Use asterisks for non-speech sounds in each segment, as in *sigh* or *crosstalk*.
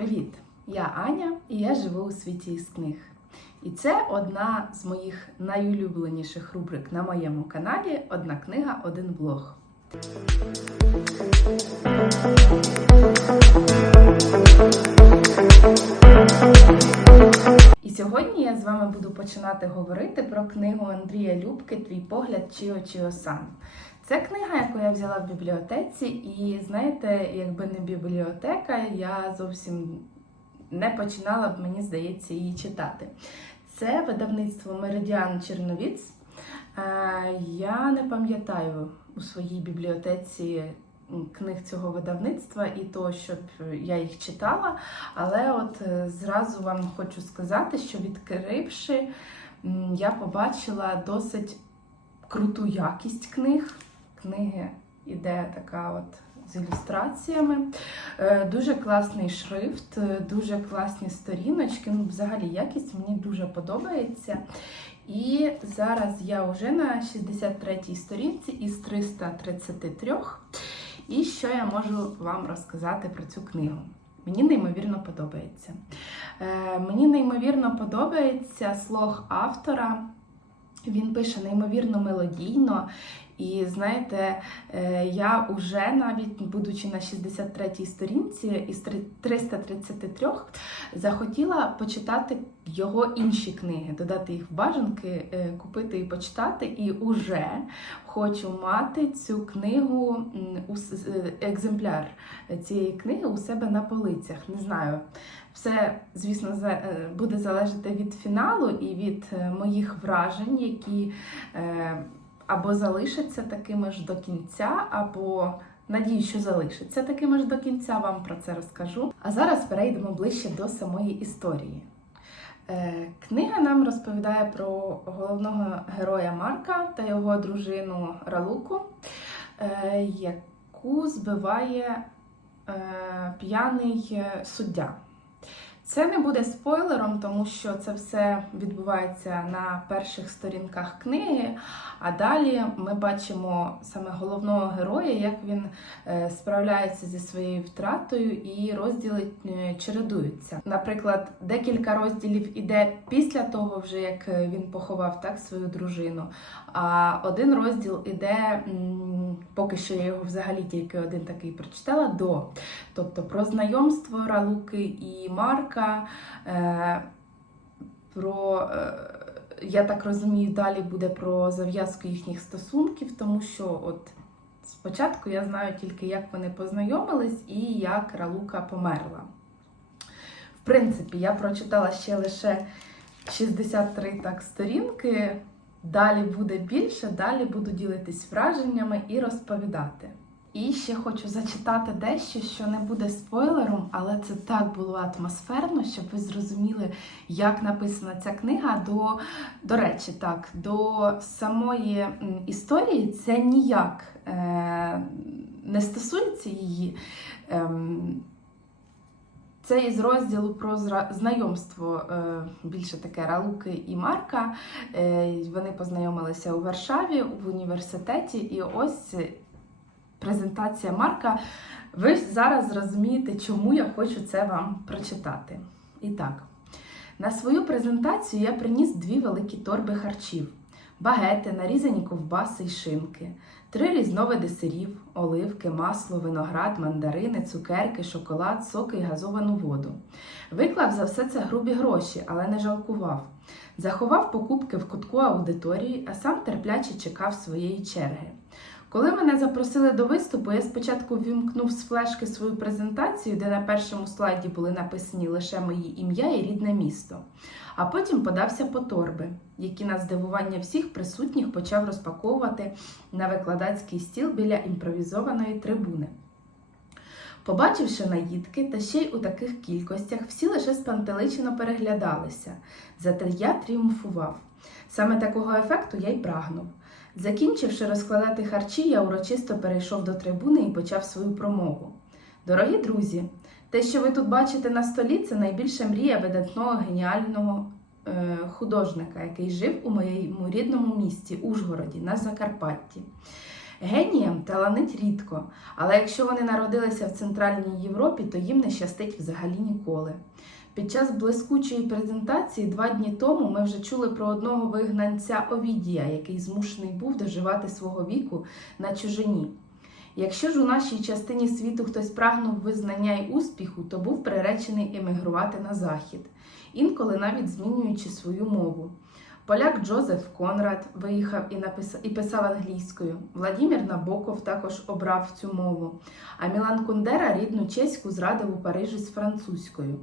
Привіт! Я Аня і я живу у світі із книг. І це одна з моїх найулюбленіших рубрик на моєму каналі Одна книга, один блог. І сьогодні я з вами буду починати говорити про книгу Андрія Любки Твій погляд Чіо Чіо Сан. Це книга, яку я взяла в бібліотеці, і знаєте, якби не бібліотека, я зовсім не починала б, мені здається, її читати. Це видавництво Меридіан Черновіц. Е, Я не пам'ятаю у своїй бібліотеці книг цього видавництва і то, щоб я їх читала. Але от е, зразу вам хочу сказати, що відкривши, я побачила досить круту якість книг. Книги іде така от з ілюстраціями. Е, Дуже класний шрифт, е, дуже класні сторіночки. Ну, взагалі, якість мені дуже подобається. І зараз я вже на 63-й сторінці із 333. І що я можу вам розказати про цю книгу? Мені неймовірно подобається. Е, Мені неймовірно подобається слог автора. Він пише неймовірно мелодійно. І знаєте, е, я вже навіть, будучи на 63-й сторінці із 333, захотіла почитати його інші книги, додати їх в бажанки, е, купити і почитати. І уже хочу мати цю книгу, е, екземпляр цієї книги у себе на полицях. Не знаю. Все, звісно, буде залежати від фіналу і від моїх вражень, які або залишаться такими ж до кінця, або надію, що залишаться такими ж до кінця, вам про це розкажу. А зараз перейдемо ближче до самої історії. Е, Книга нам розповідає про головного героя Марка та його дружину Ралуку, е, яку збиває е, п'яний суддя. Це не буде спойлером, тому що це все відбувається на перших сторінках книги. А далі ми бачимо саме головного героя, як він е, справляється зі своєю втратою, і розділи е, чередуються. Наприклад, декілька розділів іде після того, вже як е, він поховав так свою дружину. А один розділ іде, поки що я його взагалі тільки один такий прочитала до. Тобто про знайомство Ралуки і Марка, е, про, е, я так розумію, далі буде про зав'язку їхніх стосунків, тому що от спочатку я знаю тільки, як вони познайомились і як Ралука померла. В принципі, я прочитала ще лише 63 так сторінки. Далі буде більше, далі буду ділитись враженнями і розповідати. І ще хочу зачитати дещо, що не буде спойлером, але це так було атмосферно, щоб ви зрозуміли, як написана ця книга. До, до речі, так, до самої історії це ніяк е, не стосується її. Ем, це із розділу про знайомство е, більше таке Ралуки і Марка. Е, Вони познайомилися у Варшаві в університеті, і ось презентація Марка. Ви зараз зрозумієте, чому я хочу це вам прочитати. І так, на свою презентацію я приніс дві великі торби харчів, багети, нарізані ковбаси й шинки, три різновиди сирів, оливки, масло, виноград, мандарини, цукерки, шоколад, соки й газовану воду. Виклав за все це грубі гроші, але не жалкував. Заховав покупки в кутку аудиторії, а сам терпляче чекав своєї черги. Коли мене запросили до виступу, я спочатку вімкнув з флешки свою презентацію, де на першому слайді були написані лише мої ім'я і рідне місто. А потім подався по торби, які на здивування всіх присутніх почав розпаковувати на викладацький стіл біля імпровізованої трибуни. Побачивши наїдки, та ще й у таких кількостях, всі лише спантеличено переглядалися. Зате я тріумфував. Саме такого ефекту я й прагнув. Закінчивши розкладати харчі, я урочисто перейшов до трибуни і почав свою промову. Дорогі друзі, те, що ви тут бачите на столі, це найбільша мрія видатного геніального е, художника, який жив у моєму рідному місті Ужгороді на Закарпатті. Геніям таланить рідко, але якщо вони народилися в Центральній Європі, то їм не щастить взагалі ніколи. Під час блискучої презентації два дні тому ми вже чули про одного вигнанця Овідія, який змушений був доживати свого віку на чужині. Якщо ж у нашій частині світу хтось прагнув визнання й успіху, то був приречений емігрувати на захід, інколи навіть змінюючи свою мову. Поляк Джозеф Конрад виїхав і написав і писав англійською. Владімір Набоков також обрав цю мову. А Мілан Кундера рідну чеську зрадив у Парижі з французькою.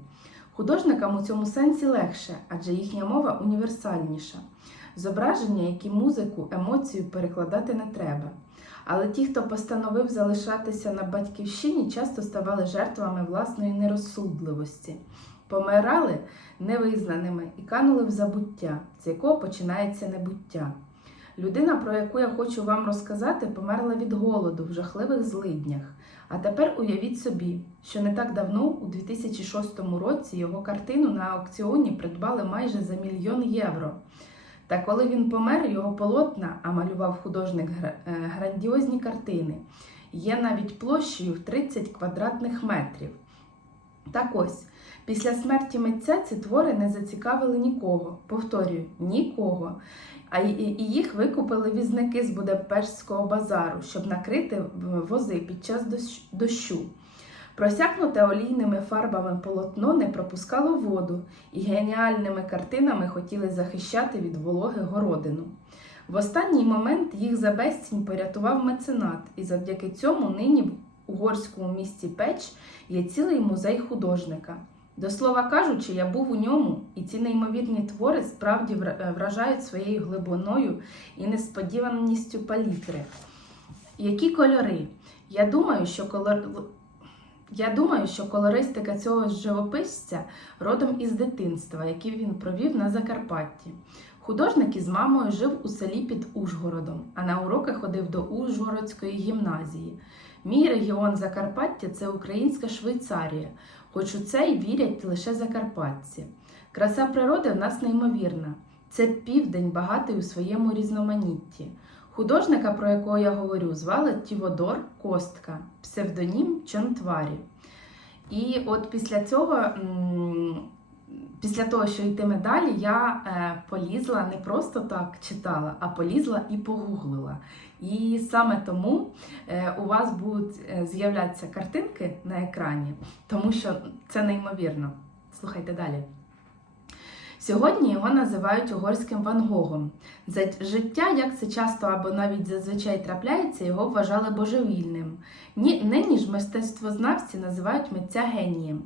Художникам у цьому сенсі легше, адже їхня мова універсальніша. Зображення, як і музику, емоцію перекладати не треба. Але ті, хто постановив залишатися на батьківщині, часто ставали жертвами власної нерозсудливості, помирали невизнаними і канули в забуття, з якого починається небуття. Людина, про яку я хочу вам розказати, померла від голоду в жахливих злиднях. А тепер уявіть собі, що не так давно, у 2006 році, його картину на аукціоні придбали майже за мільйон євро. Та коли він помер, його полотна, а малював художник е, грандіозні картини, є навіть площею в 30 квадратних метрів. Так ось, після смерті митця ці твори не зацікавили нікого. Повторюю, нікого. А і їх викупили візники з Будапештського базару, щоб накрити вози під час дощу. Просякнуте олійними фарбами полотно не пропускало воду, і геніальними картинами хотіли захищати від вологи городину. В останній момент їх за безцінь порятував меценат, і завдяки цьому нині угорському місті Печ є цілий музей художника. До слова кажучи, я був у ньому, і ці неймовірні твори справді вражають своєю глибиною і несподіваністю палітри. Які кольори? Я думаю, що колор... Я думаю, що колористика цього живописця родом із дитинства, який він провів на Закарпатті. Художник із мамою жив у селі під Ужгородом, а на уроки ходив до Ужгородської гімназії. Мій регіон Закарпаття це українська Швейцарія, хоч у це й вірять лише закарпатці. Краса природи в нас неймовірна. Це південь, багатий у своєму різноманітті. Художника, про якого я говорю, звали Тіводор Костка, псевдонім Чонтварі. І от після цього, після того, що йтиме далі, я е, полізла не просто так читала, а полізла і погуглила. І саме тому е, у вас будуть е, з'являтися картинки на екрані, тому що це неймовірно. Слухайте далі. Сьогодні його називають угорським Ван Гогом. За життя, як це часто або навіть зазвичай трапляється, його вважали божевільним. Ні, нині ж мистецтвознавці називають митця генієм.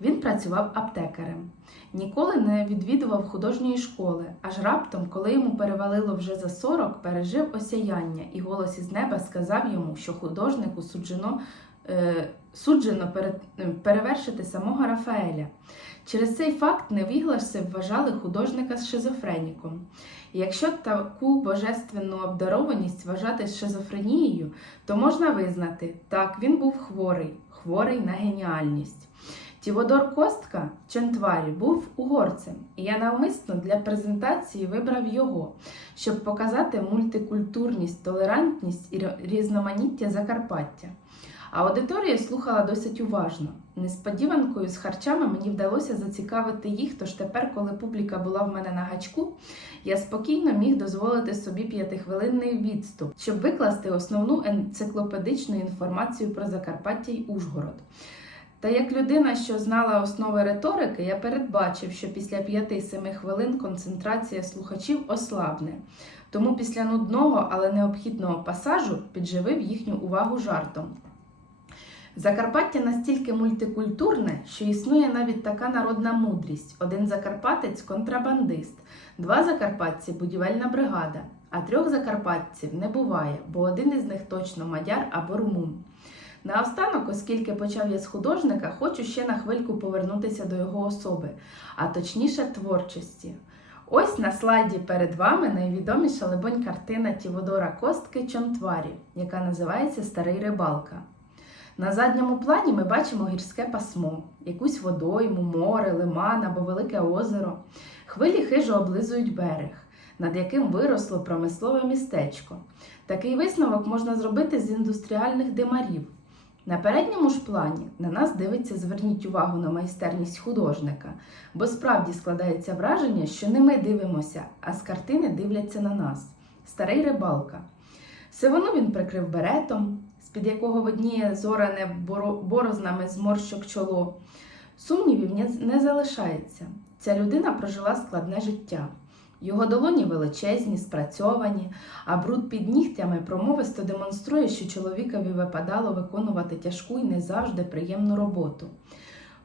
Він працював аптекарем. Ніколи не відвідував художньої школи, аж раптом, коли йому перевалило вже за 40, пережив осяяння, і голос із неба сказав йому, що художнику суджено, е, суджено е, перевершити самого Рафаеля. Через цей факт невігласи вважали художника з шизофреніком. Якщо таку божественну обдарованість вважати шизофренією, то можна визнати, так, він був хворий, хворий на геніальність. Тіводор Костка Чентварі був угорцем, і я навмисно для презентації вибрав його, щоб показати мультикультурність, толерантність і різноманіття Закарпаття. Аудиторія слухала досить уважно. Несподіванкою з харчами мені вдалося зацікавити їх, тож тепер, коли публіка була в мене на гачку, я спокійно міг дозволити собі п'ятихвилинний відступ, щоб викласти основну енциклопедичну інформацію про Закарпаття й Ужгород. Та як людина, що знала основи риторики, я передбачив, що після 5-7 хвилин концентрація слухачів ослабне. Тому після нудного, але необхідного пасажу підживив їхню увагу жартом. Закарпаття настільки мультикультурне, що існує навіть така народна мудрість: один закарпатець контрабандист, два закарпатці будівельна бригада, а трьох закарпатців не буває, бо один із них точно мадяр або румун. Наостанок, оскільки почав я з художника, хочу ще на хвильку повернутися до його особи, а точніше творчості. Ось на слайді перед вами найвідоміша либонь картина Тіводора Костки Чонтварі, яка називається Старий рибалка. На задньому плані ми бачимо гірське пасмо, якусь водойму, море, лиман або велике озеро. Хвилі хижо облизують берег. над яким виросло промислове містечко. Такий висновок можна зробити з індустріальних димарів. На передньому ж плані на нас дивиться, зверніть увагу на майстерність художника, бо справді складається враження, що не ми дивимося, а з картини дивляться на нас. Старий рибалка. Сивону він прикрив беретом, з-під якого видніє зоране боро- борознами зморщок чоло. Сумнівів не залишається. Ця людина прожила складне життя. Його долоні величезні, спрацьовані, а бруд під нігтями промовисто демонструє, що чоловікові випадало виконувати тяжку і не завжди приємну роботу.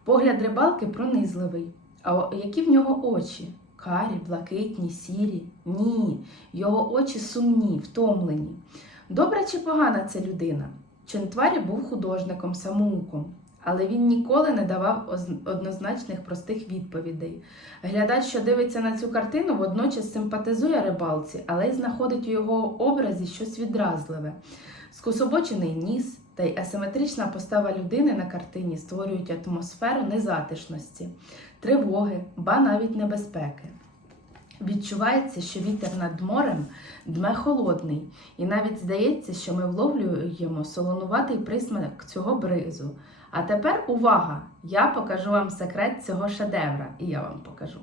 Погляд рибалки пронизливий. А які в нього очі? Карі, блакитні, сірі? Ні, його очі сумні, втомлені. Добра чи погана ця людина? Чентварі був художником, самоуком, але він ніколи не давав однозначних простих відповідей. Глядач, що дивиться на цю картину, водночас симпатизує рибалці, але й знаходить у його образі щось відразливе. Скособочений ніс та й асиметрична постава людини на картині створюють атмосферу незатишності, тривоги, ба навіть небезпеки. Відчувається, що вітер над морем дме холодний, і навіть здається, що ми вловлюємо солонуватий присмак цього бризу. А тепер увага! Я покажу вам секрет цього шедевра, і я вам покажу.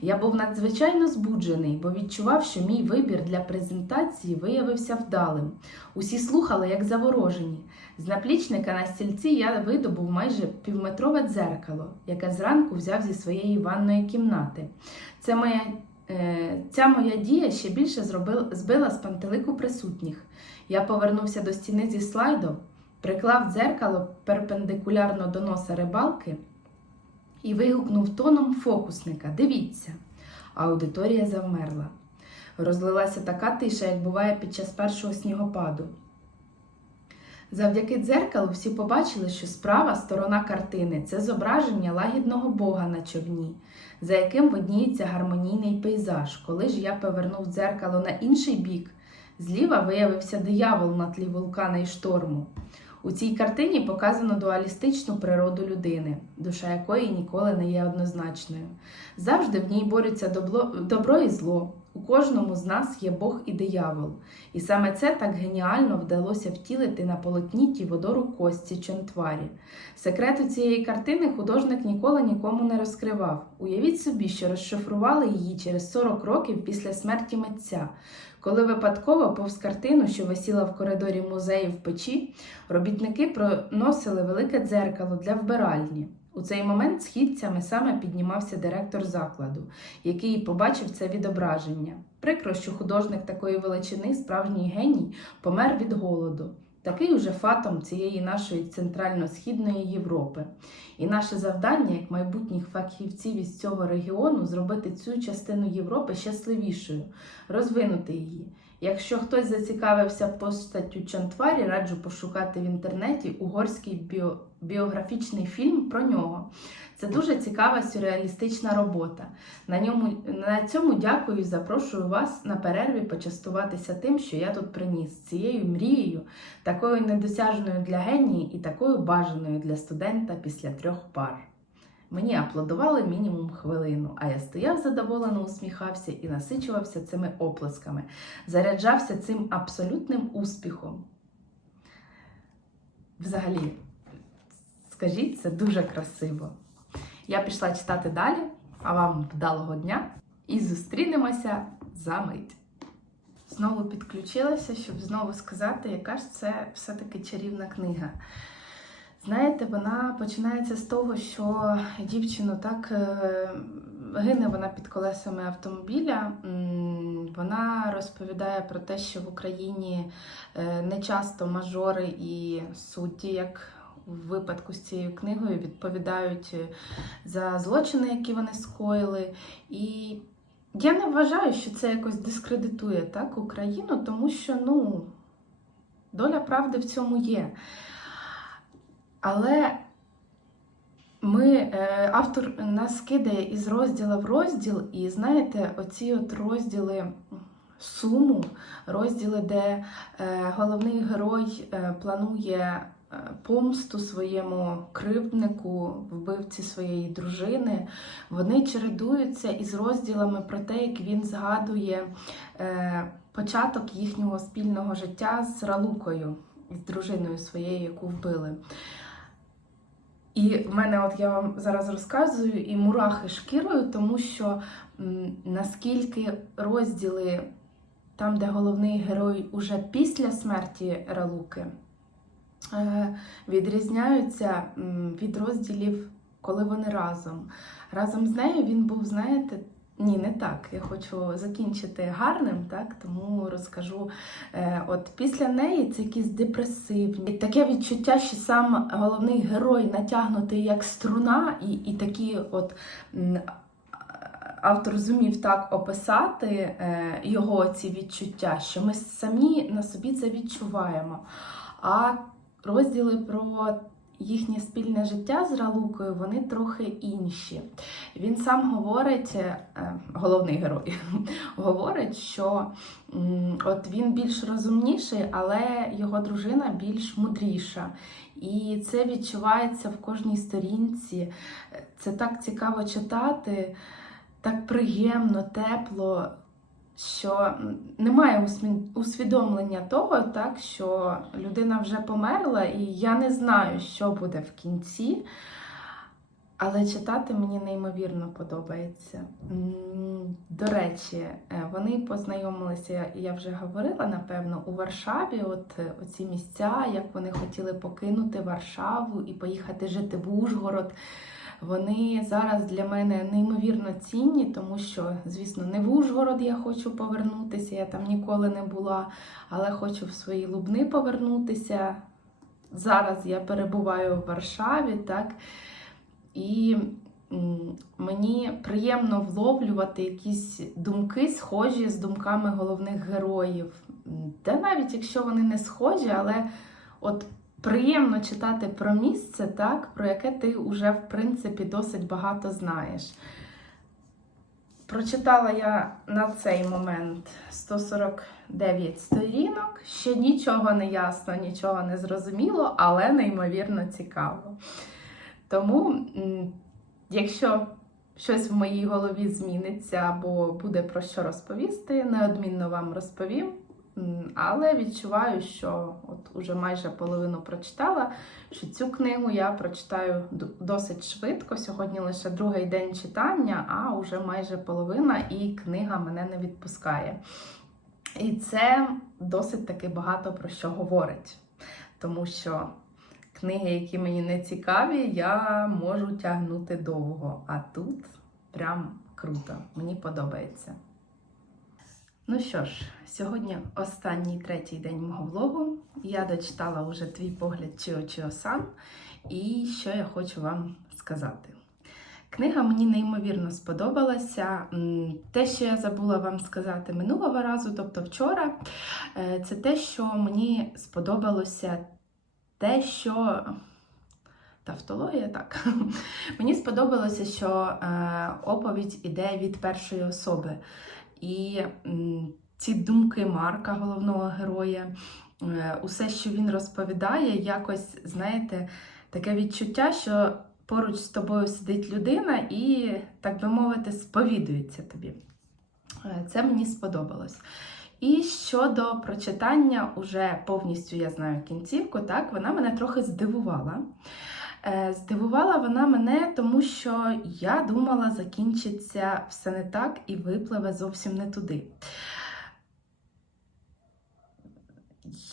Я був надзвичайно збуджений, бо відчував, що мій вибір для презентації виявився вдалим. Усі слухали, як заворожені. З наплічника на стільці я видобув майже півметрове дзеркало, яке зранку взяв зі своєї ванної кімнати. Це моя, е, ця моя дія ще більше зробила, збила з пантелику присутніх. Я повернувся до стіни зі слайдом, приклав дзеркало перпендикулярно до носа рибалки і вигукнув тоном фокусника: Дивіться! Аудиторія завмерла. Розлилася така тиша, як буває під час першого снігопаду. Завдяки дзеркалу всі побачили, що справа сторона картини це зображення лагідного бога на човні, за яким видніється гармонійний пейзаж. Коли ж я повернув дзеркало на інший бік, зліва виявився диявол на тлі вулкана і шторму. У цій картині показано дуалістичну природу людини, душа якої ніколи не є однозначною. Завжди в ній борються добро, і зло. У кожному з нас є Бог і диявол. І саме це так геніально вдалося втілити на полотні Тіводору Кості Чонтварі. Секрету цієї картини художник ніколи нікому не розкривав. Уявіть собі, що розшифрували її через 40 років після смерті митця. Коли випадково повз картину, що висіла в коридорі музею в печі, робітники проносили велике дзеркало для вбиральні. У цей момент східцями саме піднімався директор закладу, який побачив це відображення. Прикро, що художник такої величини, справжній геній, помер від голоду. Такий уже фатом цієї нашої центрально-східної Європи. І наше завдання, як майбутніх фахівців із цього регіону, зробити цю частину Європи щасливішою, розвинути її. Якщо хтось зацікавився постаттю Чантварі, раджу пошукати в інтернеті угорський біо- біографічний фільм про нього. Це дуже цікава сюрреалістична робота. На, ньому, на цьому дякую і запрошую вас на перерві почастуватися тим, що я тут приніс, цією мрією, такою недосяжною для генії і такою бажаною для студента після трьох пар. Мені аплодували мінімум хвилину, а я стояв задоволено, усміхався і насичувався цими оплесками, заряджався цим абсолютним успіхом. Взагалі, скажіть, це дуже красиво. Я пішла читати далі, а вам вдалого дня і зустрінемося за мить. Знову підключилася, щоб знову сказати, яка ж це все-таки чарівна книга. Знаєте, вона починається з того, що дівчину так е, гине вона під колесами автомобіля. Вона розповідає про те, що в Україні е, не часто мажори і судді, як у випадку з цією книгою, відповідають е, за злочини, які вони скоїли. І я не вважаю, що це якось дискредитує так, Україну, тому що ну, доля правди в цьому є. Але ми, е, автор нас кидає із розділу в розділ, і знаєте, оці от розділи суму, розділи, де е, головний герой е, планує помсту своєму кривднику, вбивці своєї дружини. Вони чередуються із розділами про те, як він згадує початок їхнього спільного життя з Ралукою, з дружиною своєю, яку вбили. І в мене, от я вам зараз розказую, і мурахи шкірою, тому що наскільки розділи там, де головний герой уже після смерті Ралуки, е, відрізняються від розділів, коли вони разом. Разом з нею він був, знаєте, ні, не так. Я хочу закінчити гарним, так тому розкажу. Е, от після неї це якісь депресивні, таке відчуття, що сам головний герой натягнутий як струна, і, і такі от. Автор зумів так описати е, його ці відчуття, що ми самі на собі це відчуваємо. А розділи про їхнє спільне життя з Ралукою, вони трохи інші. Він сам говорить, е, головний герой, *laughs* говорить, що от він більш розумніший, але його дружина більш мудріша. І це відчувається в кожній сторінці. Це так цікаво читати, так приємно, тепло, що немає усвідомлення того, так, що людина вже померла, і я не знаю, що буде в кінці. Але читати мені неймовірно подобається. До речі, е, вони познайомилися, я вже говорила, напевно, у Варшаві. От е, оці місця, як вони хотіли покинути Варшаву і поїхати жити в Ужгород. Вони зараз для мене неймовірно цінні, тому що, звісно, не в Ужгород я хочу повернутися, я там ніколи не була, але хочу в свої лубни повернутися. Зараз я перебуваю в Варшаві, так? І мені приємно вловлювати якісь думки, схожі з думками головних героїв. Та навіть якщо вони не схожі, але от приємно читати про місце, так, про яке ти вже, в принципі, досить багато знаєш. Прочитала я на цей момент 149 сторінок. Ще нічого не ясно, нічого не зрозуміло, але неймовірно цікаво. Тому, якщо щось в моїй голові зміниться або буде про що розповісти, неодмінно вам розповім. Але відчуваю, що от уже майже половину прочитала, що цю книгу я прочитаю досить швидко. Сьогодні лише другий день читання, а вже майже половина, і книга мене не відпускає. І це досить таки багато про що говорить, тому що книги, які мені не цікаві, я можу тягнути довго. А тут прям круто, мені подобається. Ну що ж, сьогодні останній третій день мого влогу. Я дочитала вже твій погляд Чіо Чіо Сан. І що я хочу вам сказати. Книга мені неймовірно сподобалася. Те, що я забула вам сказати минулого разу, тобто вчора, е, це те, що мені сподобалося те, що. Тавтологія, так. *laughs* Мені сподобалося, що е, оповідь іде від першої особи. І ці думки Марка, головного героя, е, усе, що він розповідає, якось, знаєте, таке відчуття, що поруч з тобою сидить людина і, так би мовити, сповідується тобі. Е, Це мені сподобалось. І щодо прочитання, уже повністю я знаю кінцівку, так, вона мене трохи здивувала. Е, Здивувала вона мене, тому що я думала, закінчиться все не так і випливе зовсім не туди.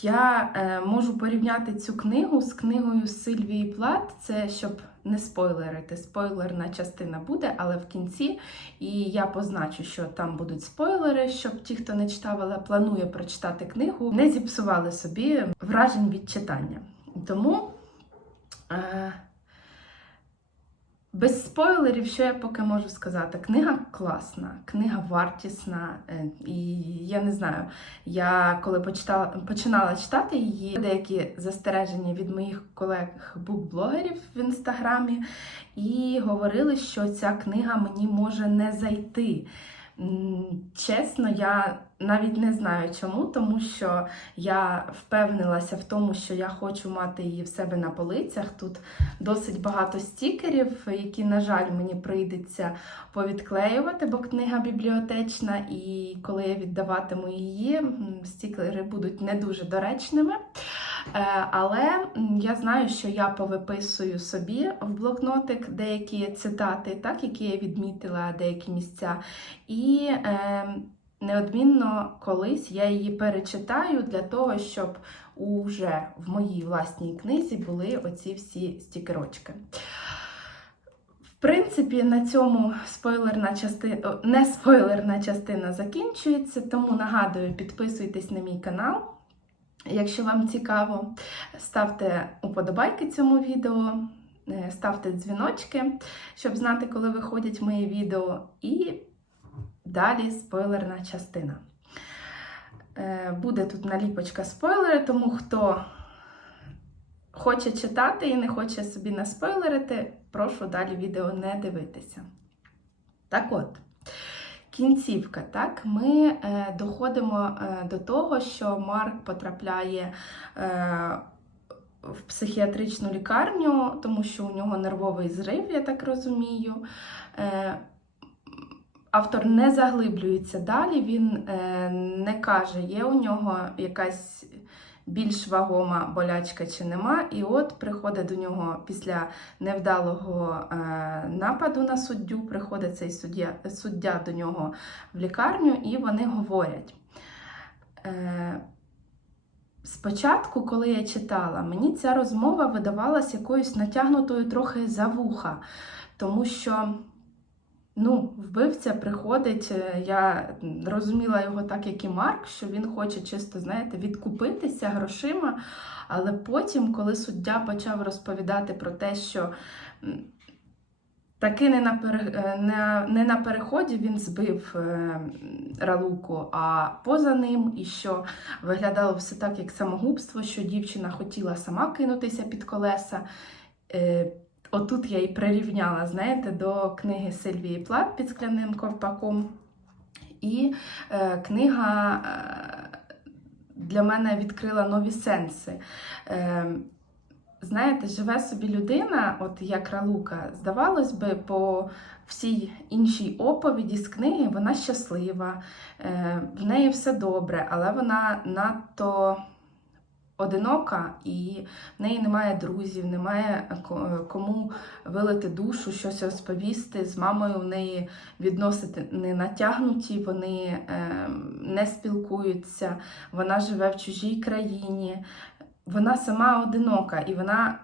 Я е, можу порівняти цю книгу з книгою Сильвії Плат. Це щоб не спойлерити. Спойлерна частина буде, але в кінці. І я позначу, що там будуть спойлери, щоб ті, хто не читав, але планує прочитати книгу, не зіпсували собі вражень від читання. Тому. Е, без спойлерів, що я поки можу сказати? Книга класна, книга вартісна, е, і я не знаю. Я коли почитала, починала читати її, деякі застереження від моїх колег-букблогерів в інстаграмі, і говорили, що ця книга мені може не зайти. Чесно, я навіть не знаю чому, тому що я впевнилася в тому, що я хочу мати її в себе на полицях. Тут досить багато стікерів, які, на жаль, мені прийдеться повідклеювати, бо книга бібліотечна, і коли я віддаватиму її, стікери будуть не дуже доречними. Е, Але я знаю, що я повиписую собі в блокнотик деякі цитати, так, які я відмітила, деякі місця. І е, неодмінно колись я її перечитаю для того, щоб уже в моїй власній книзі були оці всі стікерочки. В принципі, на цьому спойлерна частина, не спойлерна частина закінчується, тому нагадую, підписуйтесь на мій канал. Якщо вам цікаво, ставте уподобайки цьому відео, е, ставте дзвіночки, щоб знати, коли виходять мої відео. І далі спойлерна частина. Е, Буде тут наліпочка спойлери, тому хто хоче читати і не хоче собі наспойлерити, прошу далі відео не дивитися. Так от. Кінцівка, так, ми е, доходимо е, до того, що Марк потрапляє е, в психіатричну лікарню, тому що у нього нервовий зрив, я так розумію. Е, автор не заглиблюється далі, він е, не каже, є у нього якась більш вагома болячка чи нема. І от приходить до нього після невдалого е, нападу на суддю, приходить цей суддя, суддя до нього в лікарню, і вони говорять. Е, Спочатку, коли я читала, мені ця розмова видавалась якоюсь натягнутою трохи за вуха, тому що ну, вбивця приходить, е, я розуміла його так, як і Марк, що він хоче чисто, знаєте, відкупитися грошима. Але потім, коли суддя почав розповідати про те, що таки не на, пере... е, не, не на переході він збив е, Ралуку, а поза ним, і що виглядало все так, як самогубство, що дівчина хотіла сама кинутися під колеса. Отут я і прирівняла, знаєте, до книги Сильвії Плат під скляним ковпаком. І е, книга е, для мене відкрила нові сенси. Е, знаєте, живе собі людина, от як Ралука, здавалось би, по всій іншій оповіді з книги вона щаслива, е, в неї все добре, але вона надто одинока і в неї немає друзів, немає кому вилити душу, щось розповісти. З мамою в неї відносити не натягнуті, вони е, не спілкуються, вона живе в чужій країні, вона сама одинока і вона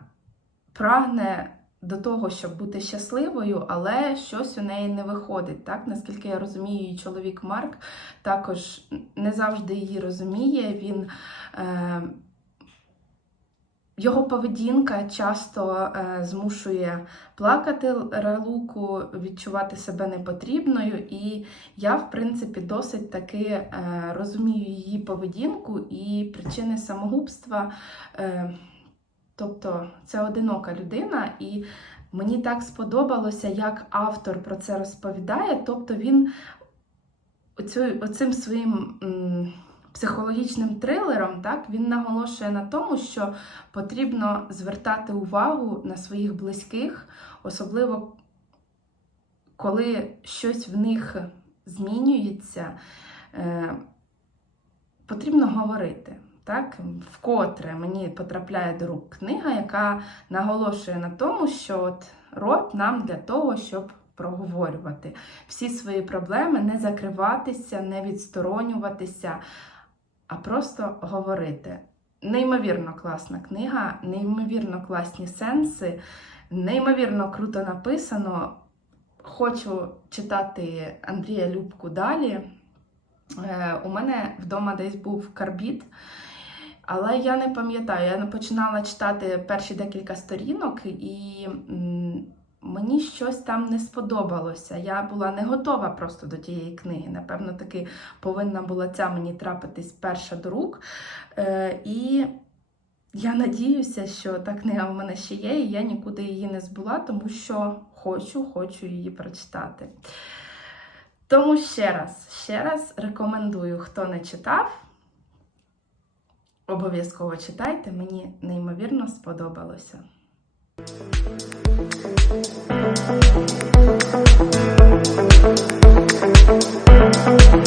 прагне. До того, щоб бути щасливою, але щось у неї не виходить. Так? Наскільки я розумію, її чоловік Марк також не завжди її розуміє. Він е, його поведінка часто е, змушує плакати Ралуку, відчувати себе непотрібною, і я, в принципі, досить таки е, розумію її поведінку і причини самогубства. Е, тобто це одинока людина, і мені так сподобалося, як автор про це розповідає. Тобто він оцю, оцим своїм. Психологічним трилером, так, він наголошує на тому, що потрібно звертати увагу на своїх близьких, особливо коли щось в них змінюється, е, потрібно говорити. Так? Вкотре мені потрапляє до рук книга, яка наголошує на тому, що от рот нам для того, щоб проговорювати всі свої проблеми, не закриватися, не відсторонюватися а просто говорити. Неймовірно класна книга, неймовірно класні сенси, неймовірно круто написано. Хочу читати Андрія Любку далі. Е, у мене вдома десь був карбіт, але я не пам'ятаю, я починала читати перші декілька сторінок, і мені щось там не сподобалося. Я була не готова просто до тієї книги. Напевно, таки повинна була ця мені трапитись перша до рук. Е, і я надіюся, що та книга в мене ще є, і я нікуди її не збула, тому що хочу, хочу її прочитати. Тому ще раз, ще раз рекомендую, хто не читав, обов'язково читайте, мені неймовірно сподобалося. Thank you.